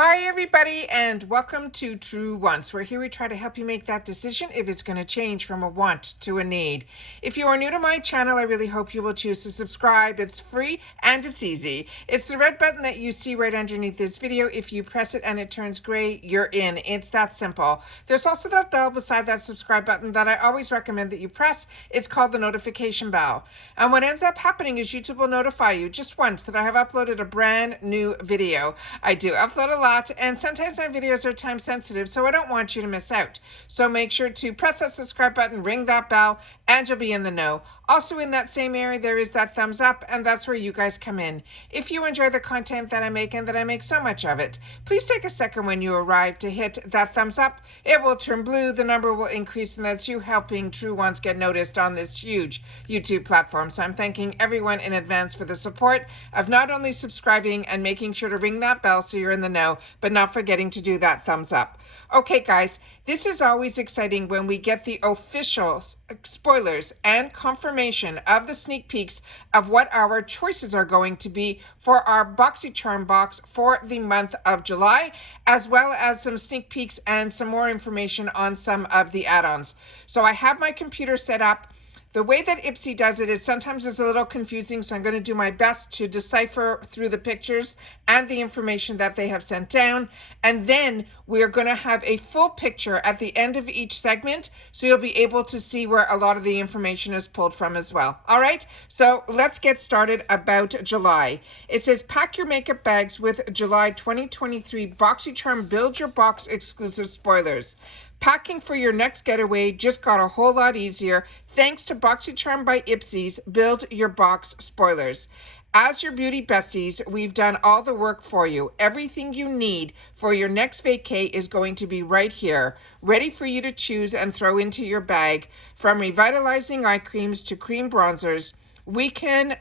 Hi everybody and welcome to True Wants. We're here we try to help you make that decision if it's going to change from a want to a need. If you are new to my channel, I really hope you will choose to subscribe. It's free and it's easy. It's the red button that you see right underneath this video. If you press it and it turns gray, you're in. It's that simple. There's also that bell beside that subscribe button that I always recommend that you press. It's called the notification bell. And what ends up happening is YouTube will notify you just once that I have uploaded a brand new video. I do upload a lot, and sometimes my videos are time sensitive, so I don't want you to miss out. So make sure to press that subscribe button, ring that bell, and you'll be in the know. Also in that same area, there is that thumbs up, and that's where you guys come in. If you enjoy the content that I make, and that I make so much of it, please take a second when you arrive to hit that thumbs up. It will turn blue, the number will increase, and that's you helping True Ones get noticed on this huge YouTube platform. So I'm thanking everyone in advance for the support of not only subscribing and making sure to ring that bell so you're in the know, but not forgetting to do that thumbs up. Okay, guys, this is always exciting when we get the official spoilers and confirmation of the sneak peeks of what our choices are going to be for our Boxycharm box for the month of July, as well as some sneak peeks and some more information on some of the add-ons. So I have my computer set up. The way that IPSY does it is sometimes it's a little confusing, so I'm going to do my best to decipher through the pictures and the information that they have sent down. And then we're going to have a full picture at the end of each segment, so you'll be able to see where a lot of the information is pulled from as well. All right, so let's get started about July. It says, pack your makeup bags with July 2023 Boxycharm Build Your Box exclusive spoilers. Packing for your next getaway just got a whole lot easier thanks to Boxycharm by IPSY's Build Your Box spoilers. As your beauty besties, we've done all the work for you. Everything you need for your next vacay is going to be right here, ready for you to choose and throw into your bag. From revitalizing eye creams to cream bronzers, we can't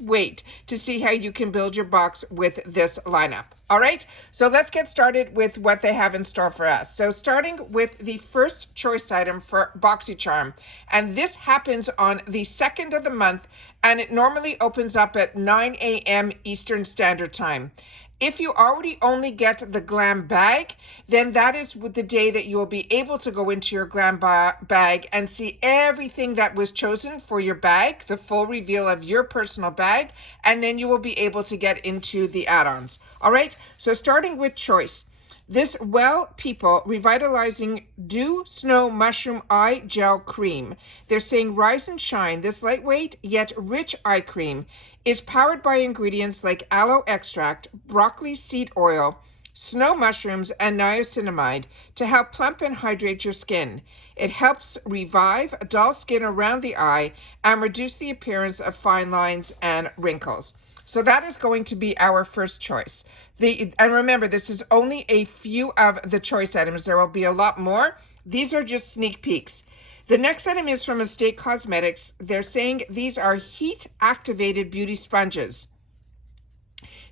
wait to see how you can build your box with this lineup. All right, so let's get started with what they have in store for us. So starting with the first choice item for Boxycharm, and this happens on the 2nd of the month, and it normally opens up at 9 a.m. Eastern Standard Time. If you already only get the glam bag, then that is the day that you will be able to go into your glam bag and see everything that was chosen for your bag, the full reveal of your personal bag, and then you will be able to get into the add-ons. All right, so starting with choice. This Well People Revitalizing Dew Snow Mushroom Eye Gel Cream. They're saying rise and shine. This lightweight yet rich eye cream is powered by ingredients like aloe extract, broccoli seed oil, snow mushrooms, and niacinamide to help plump and hydrate your skin. It helps revive dull skin around the eye and reduce the appearance of fine lines and wrinkles. So that is going to be our first choice. And remember, this is only a few of the choice items. There will be a lot more. These are just sneak peeks. The next item is from Estate Cosmetics. They're saying these are heat-activated beauty sponges.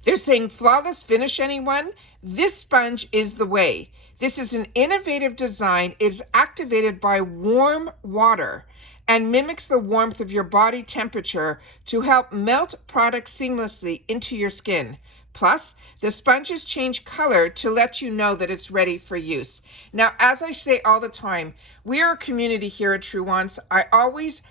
They're saying flawless finish, anyone? This sponge is the way. This is an innovative design. It's activated by warm water and mimics the warmth of your body temperature to help melt products seamlessly into your skin. Plus, the sponges change color to let you know that it's ready for use. Now, as I say all the time, we are a community here at True Wants. I always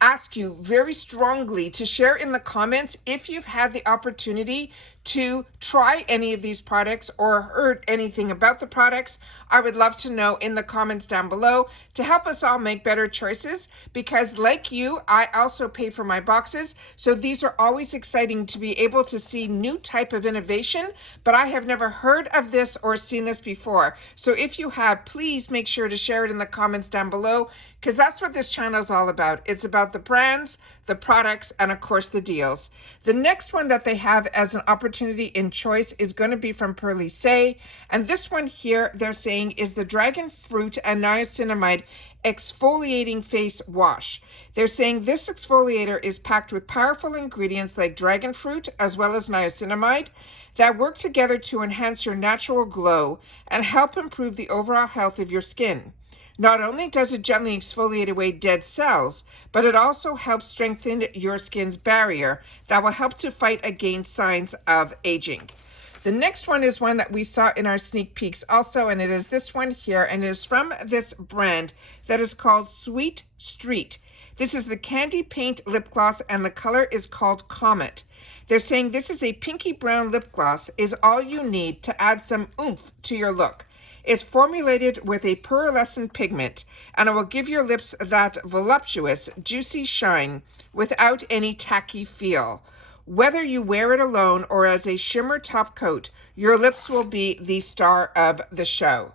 ask you very strongly to share in the comments if you've had the opportunity to try any of these products or heard anything about the products. I would love to know in the comments down below to help us all make better choices, because like you, I also pay for my boxes. So these are always exciting to be able to see new type of innovation, but I have never heard of this or seen this before. So if you have, please make sure to share it in the comments down below, because that's what this channel is all about. It's about the brands, the products, and of course the deals. The next one that they have as an opportunity in choice is going to be from Pearly Say, and this one here they're saying is the Dragon Fruit and Niacinamide Exfoliating Face Wash. They're saying this exfoliator is packed with powerful ingredients like dragon fruit as well as niacinamide that work together to enhance your natural glow and help improve the overall health of your skin. Not only does it gently exfoliate away dead cells, but it also helps strengthen your skin's barrier that will help to fight against signs of aging. The next one is one that we saw in our sneak peeks also, and it is this one here, and it is from this brand that is called Sweet Street. This is the Candy Paint Lip Gloss, and the color is called Comet. They're saying this is a pinky brown lip gloss, is all you need to add some oomph to your look. It's formulated with a pearlescent pigment, and it will give your lips that voluptuous, juicy shine without any tacky feel. Whether you wear it alone or as a shimmer top coat, your lips will be the star of the show.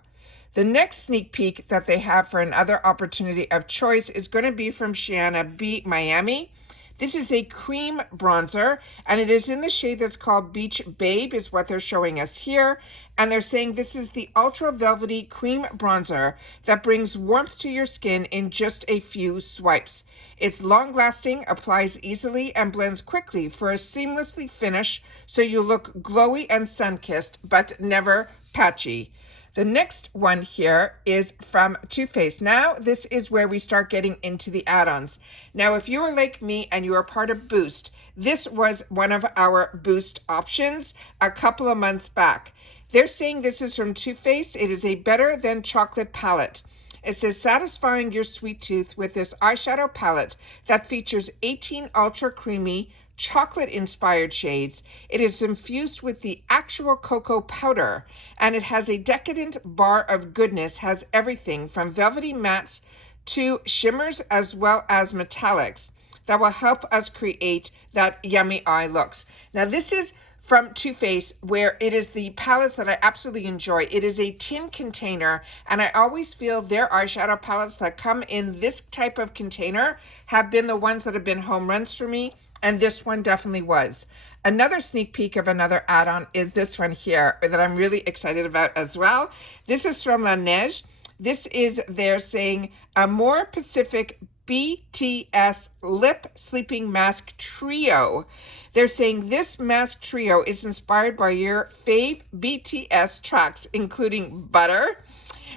The next sneak peek that they have for another opportunity of choice is going to be from Shiana B Miami. This is a cream bronzer, and it is in the shade that's called Beach Babe, is what they're showing us here. And they're saying this is the ultra velvety cream bronzer that brings warmth to your skin in just a few swipes. It's long-lasting, applies easily, and blends quickly for a seamlessly finish, so you look glowy and sun-kissed, but never patchy. The next one here is from Too Faced. Now, this is where we start getting into the add-ons. Now, if you are like me and you are part of Boost, this was one of our Boost options a couple of months back. They're saying this is from Too Faced. It is a better than chocolate palette. It says satisfying your sweet tooth with this eyeshadow palette that features 18 ultra creamy chocolate-inspired shades. It is infused with the actual cocoa powder, and it has a decadent bar of goodness, has everything from velvety mattes to shimmers as well as metallics that will help us create that yummy eye looks. Now, this is from Too Faced, where it is the palettes that I absolutely enjoy. It is a tin container, and I always feel their eyeshadow palettes that come in this type of container have been the ones that have been home runs for me. And this one definitely was. Another sneak peek of another add-on is this one here that I'm really excited about as well. This is from La Neige. This is, they're saying, a more Pacific BTS Lip Sleeping Mask Trio. They're saying this mask trio is inspired by your fave BTS tracks, including Butter,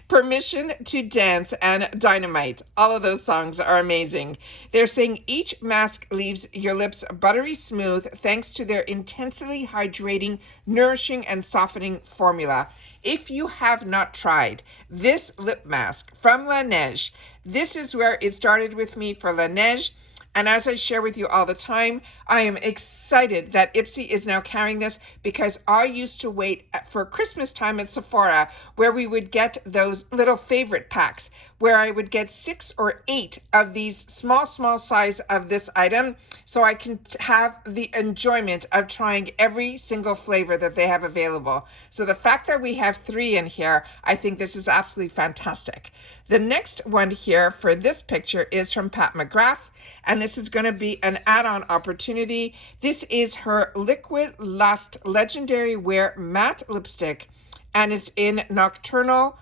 Permission to Dance, and Dynamite. All of those songs are amazing. They're saying each mask leaves your lips buttery smooth thanks to their intensely hydrating, nourishing, and softening formula. If you have not tried this lip mask from La Neige, this is where it started with me for La Neige. And as I share with you all the time, I am excited that IPSY is now carrying this, because I used to wait for Christmas time at Sephora, where we would get those little favorite packs, where I would get 6 or 8 of these small size of this item, so I can have the enjoyment of trying every single flavor that they have available. So the fact that we have 3 in here, I think this is absolutely fantastic. The next one here for this picture is from Pat McGrath, and this is going to be an add-on opportunity. This is her Liquid Lust Legendary Wear Matte Lipstick, and it's in Nocturnal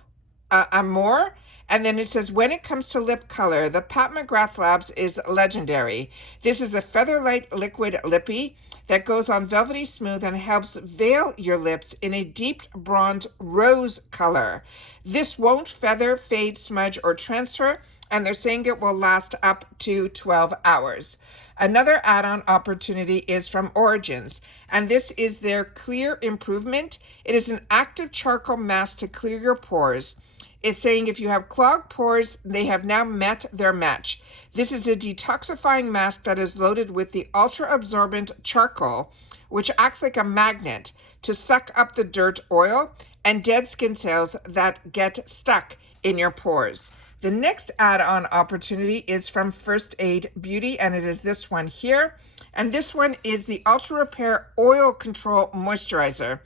Amour. And then it says, when it comes to lip color, the Pat McGrath Labs is legendary. This is a featherlight liquid lippy that goes on velvety smooth and helps veil your lips in a deep bronze rose color. This won't feather, fade, smudge, or transfer, and they're saying it will last up to 12 hours. Another add-on opportunity is from Origins, and this is their Clear Improvement. It is an active charcoal mask to clear your pores. It's saying if you have clogged pores, they have now met their match. This is a detoxifying mask that is loaded with the ultra-absorbent charcoal, which acts like a magnet to suck up the dirt, oil, and dead skin cells that get stuck in your pores. The next add-on opportunity is from First Aid Beauty, and it is this one here. And this one is the Ultra Repair Oil Control Moisturizer.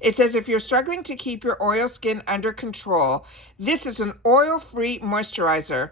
It says if you're struggling to keep your oil skin under control, this is an oil-free moisturizer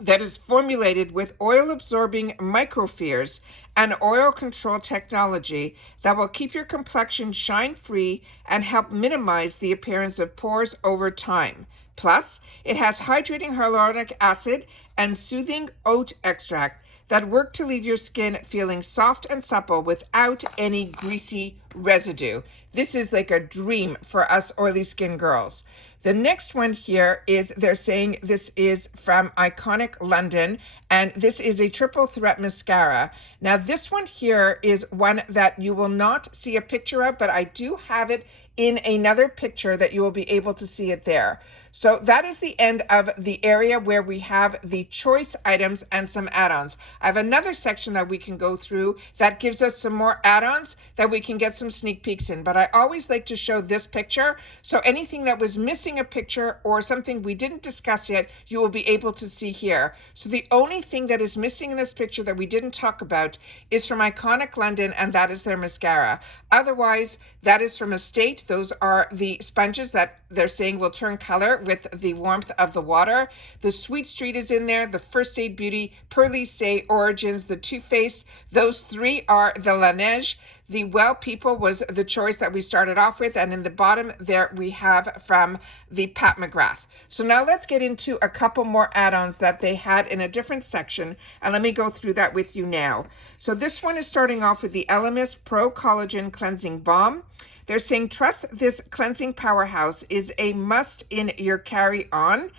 that is formulated with oil-absorbing microspheres and oil control technology that will keep your complexion shine-free and help minimize the appearance of pores over time. Plus, it has hydrating hyaluronic acid and soothing oat extract that work to leave your skin feeling soft and supple without any greasy residue. This is like a dream for us oily skin girls. The next one here is, they're saying this is from Iconic London, and this is a triple threat mascara. Now this one here is one that you will not see a picture of, but I do have it in another picture that you will be able to see it there. So that is the end of the area where we have the choice items and some add-ons. I have another section that we can go through that gives us some more add-ons that we can get some sneak peeks in. But I always like to show this picture. So anything that was missing a picture or something we didn't discuss yet, you will be able to see here. So the only thing that is missing in this picture that we didn't talk about is from Iconic London, and that is their mascara. Otherwise, that is from Estate. Those are the sponges that they're saying will turn color with the warmth of the water. The Sweet Street is in there, the First Aid Beauty, Perlise, Origins, the Too Faced. Those three are the Laneige. The Well People was the choice that we started off with, and in the bottom there we have from the Pat McGrath. So now let's get into a couple more add-ons that they had in a different section, and let me go through that with you now. So this one is starting off with the Elemis Pro Collagen Cleansing Balm. They're saying, trust this cleansing powerhouse is a must in your carry-on.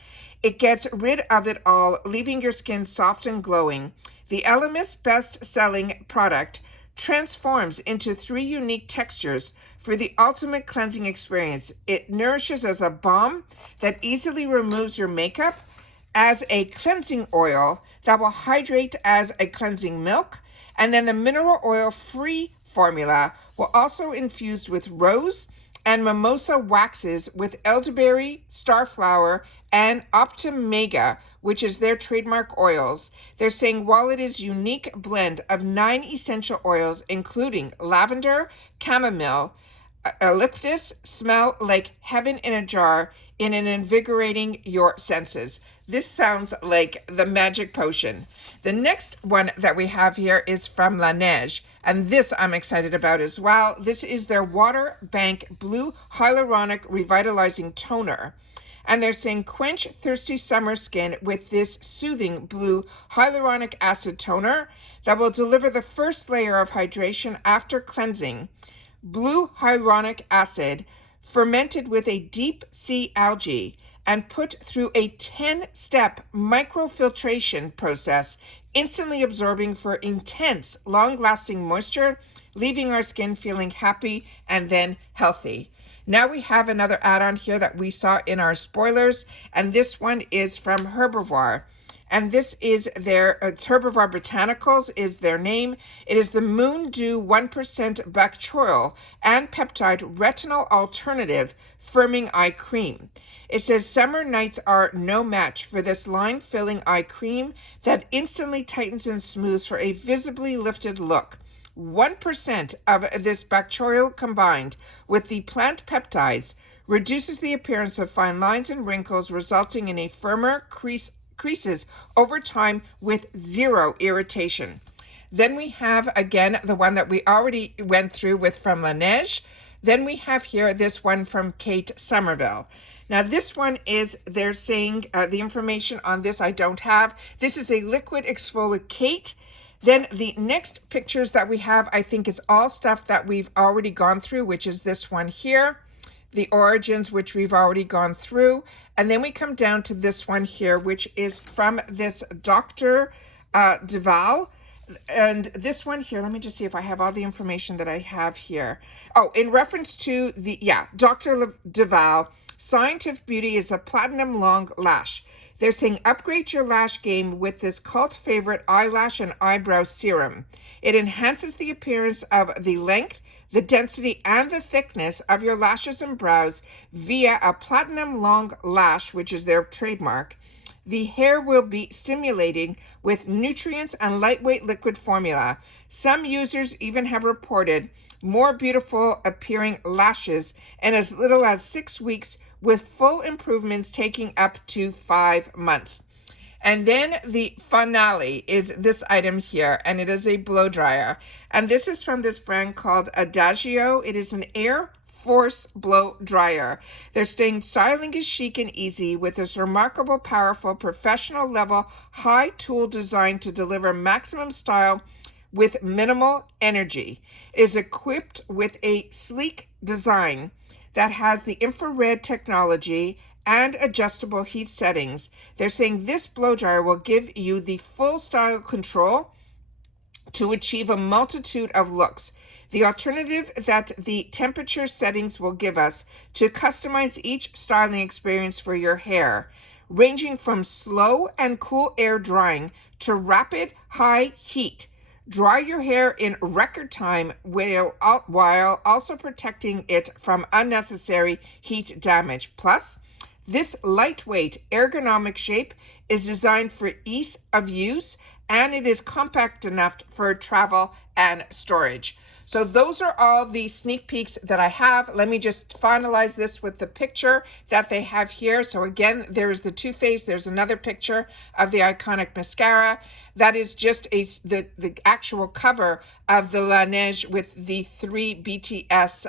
It gets rid of it all, leaving your skin soft and glowing. The Elemis best-selling product transforms into 3 unique textures for the ultimate cleansing experience. It nourishes as a balm that easily removes your makeup, as a cleansing oil that will hydrate as a cleansing milk, and then the mineral oil free formula will also infused with rose and mimosa waxes with elderberry, starflower, and optimega, which is their trademark oils. They're saying while it is unique blend of 9 essential oils, including lavender, chamomile, eucalyptus, smell like heaven in a jar in an invigorating your senses. This sounds like the magic potion. The next one that we have here is from Laneige, and this I'm excited about as well. This is their Water Bank Blue Hyaluronic Revitalizing Toner. And they're saying quench thirsty summer skin with this soothing blue hyaluronic acid toner that will deliver the first layer of hydration after cleansing. Blue hyaluronic acid fermented with a deep sea algae and put through a 10-step microfiltration process, instantly absorbing for intense, long-lasting moisture, leaving our skin feeling happy and then healthy. Now we have another add-on here that we saw in our spoilers, and this one is from Herbivore. And this is their, it's Herbivore Botanicals is their name. It is the Moon Dew 1% Bacterial and Peptide Retinol Alternative Firming Eye Cream. It says summer nights are no match for this line-filling eye cream that instantly tightens and smooths for a visibly lifted look. 1% of this bacterial combined with the plant peptides reduces the appearance of fine lines and wrinkles, resulting in a firmer creases over time with 0 irritation. Then we have again the one that we already went through with from Laneige. Then we have here this one from Kate Somerville. Now this one is, they're saying the information on this I don't have. This is a liquid exfoliate. Then the next pictures that we have, I think is all stuff that we've already gone through, which is this one here, the Origins, which we've already gone through. And then we come down to this one here, which is from this Dr. Duval. And this one here, let me just see if I have all the information that I have here. Oh, in reference to the, Dr. Duval, Scientific Beauty is a platinum long lash. They're saying upgrade your lash game with this cult favorite eyelash and eyebrow serum. It enhances the appearance of the length, the density, and the thickness of your lashes and brows via a platinum long lash, which is their trademark. The hair will be stimulating with nutrients and lightweight liquid formula. Some users even have reported more beautiful appearing lashes in as little as 6 weeks, with full improvements taking up to 5 months. And then the finale is this item here, and it is a blow dryer. And this is from this brand called Adagio. It is an Air Force blow dryer. They're saying styling is chic and easy with this remarkable, powerful, professional level, high tool designed to deliver maximum style with minimal energy. It is equipped with a sleek design that has the infrared technology and adjustable heat settings. They're saying this blow dryer will give you the full style control to achieve a multitude of looks. The alternative that the temperature settings will give us to customize each styling experience for your hair, ranging from slow and cool air drying to rapid high heat. Dry your hair in record time while also protecting it from unnecessary heat damage. Plus, this lightweight ergonomic shape is designed for ease of use, and it is compact enough for travel and storage. So those are all the sneak peeks that I have. Let me just finalize this with the picture that they have here. So again, there is the Too Faced. There's another picture of the iconic mascara. That is just the actual cover of the Laneige with the 3 BTS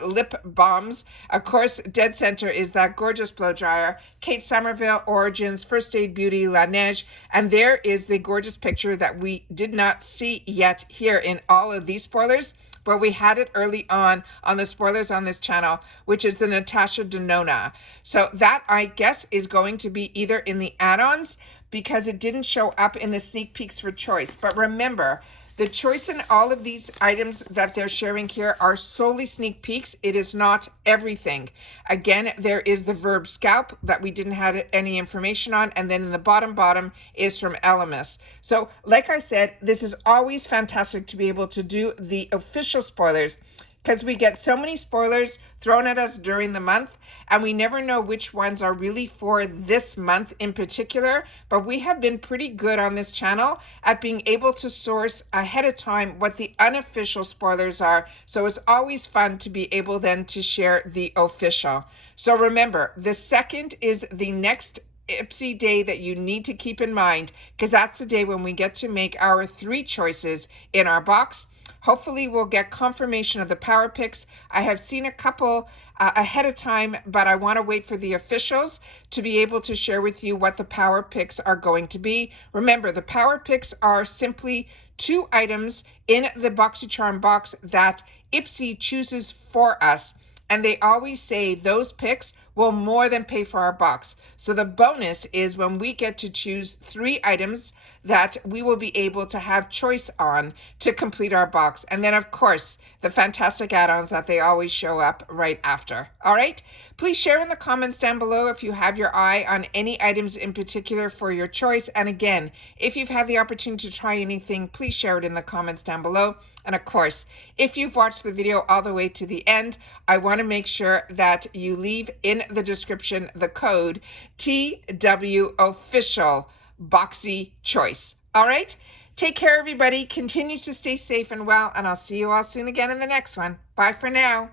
lip balms. Of course, dead center is that gorgeous blow dryer, Kate Somerville Origins, First Aid Beauty, Laneige. And there is the gorgeous picture that we did not see yet here in all of these spoilers, but we had it early on the spoilers on this channel, which is the Natasha Denona. So that, I guess, is going to be either in the add-ons because it didn't show up in the sneak peeks for choice. But remember, the choice in all of these items that they're sharing here are solely sneak peeks. It is not everything. Again, there is the Verb Scalp that we didn't have any information on. And then in the bottom is from Elemis. So like I said, this is always fantastic to be able to do the official spoilers because we get so many spoilers thrown at us during the month and we never know which ones are really for this month in particular. But we have been pretty good on this channel at being able to source ahead of time what the unofficial spoilers are. So it's always fun to be able then to share the official. So remember, the 2nd is the next IPSY day that you need to keep in mind because that's the day when we get to make our 3 choices in our box. Hopefully we'll get confirmation of the power picks. I have seen a couple ahead of time, but I want to wait for the officials to be able to share with you what the power picks are going to be. Remember, the power picks are simply 2 items in the Boxycharm box that IPSY chooses for us. And they always say those picks will more than pay for our box. So the bonus is when we get to choose 3 items that we will be able to have choice on to complete our box. And then, of course, the fantastic add-ons that they always show up right after. All right? Please share in the comments down below if you have your eye on any items in particular for your choice. And again, if you've had the opportunity to try anything, please share it in the comments down below. And of course, if you've watched the video all the way to the end, I want to make sure that you leave in the description the code TWOfficial Boxy Choice. All right? Take care, everybody. Continue to stay safe and well, and I'll see you all soon again in the next one. Bye for now.